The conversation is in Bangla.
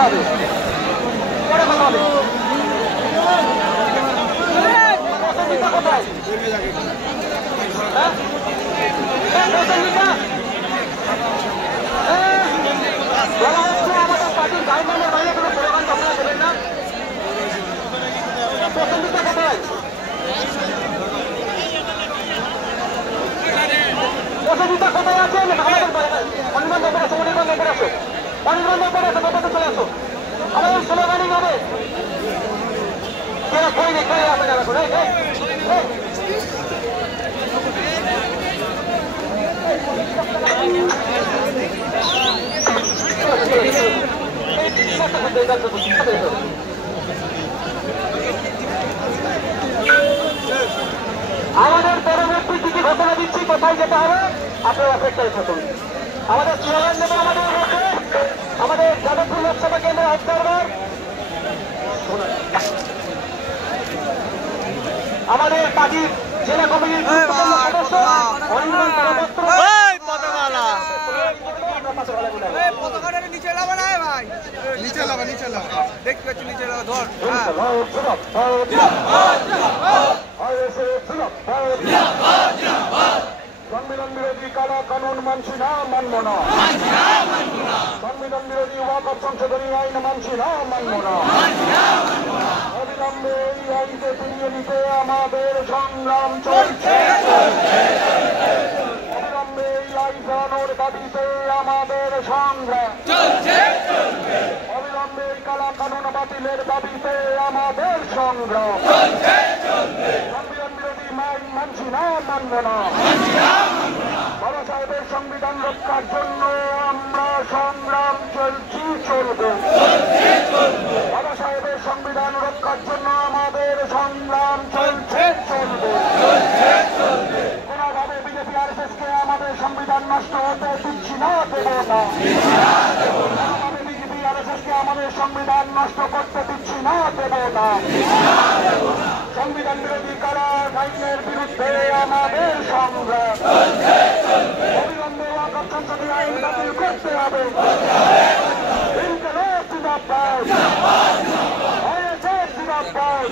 কথা হবে, পরে কথা হবে। কোথায় আমাদের পার্টির গাইডলাইনের বাইরে কোনো স্লোগান আপনারা দেবেন না। পছন্দিতা কোথায়? পছন্দিতা কোথায় আছেন? আমাদের অনির্বাণ ব্যাপার আছে, অনির্বাণ ব্যাপার আছে, অনির্বাণ ব্যাপার আছে, ব্যাপারে চলে আসো। আমাদের স্লোগানিং হবে কেন কই রে কই আসে যাবে করে আমাদের পরবর্তী কিছু ঘটনা দিচ্ছি, কোথায় যেতে হবে আপনারা অপেক্ষায় থাকুন। আমাদের স্লোগান দেবো আমাদের যাদবপুর লোকসভা কেন্দ্রের অবজারভার, আমাদের পার্টির জেলা কমিটির সদস্য অনির্বাণ বড়পত্র। নিচে লাবা না ভাই, নিচে লাবা, নিচে লাবা, দেখতে পাচ্ছি নিচে লাবা, ধর সংবিধান বিরোধী কালা কানুন মানছি না, মানব না। সংবিধান বিরোধী ওয়াকফ সংশোধনী আইন মানছি না, মানব না। অবিলম্বে এই আইনকে ফিরিয়ে নিতে আমাদের সংগ্রাম চলছে। অবিলম্বে এই আইন চালানোর দাবিতে আমাদের সংগ্রাম চলছে। অবিলম্বে এই কালা কানুন বাতিলের দাবিতে আমাদের সংগ্রাম চলছে। সংবিধান বিরোধী আইন মানছি না, মানব না। বাবা সাহেবের সংবিধান রক্ষার জন্য আমরা সংগ্রাম চলছি, চলবে। বাবা সাহেবের সংবিধান রক্ষার জন্য আমাদের সংগ্রাম চলছে, চলবে। কোনোভাবে বিজেপি আরএসএস কে আমাদের সংবিধান নষ্ট হতে দিচ্ছি না, দেব না। কোনোভাবে বিজেপি আরএসএস কে আমাদের সংবিধান নষ্ট করতে দিচ্ছি না, দেব না। সংবিধান বিরোধী কারা আইনের বিরুদ্ধে আমাদের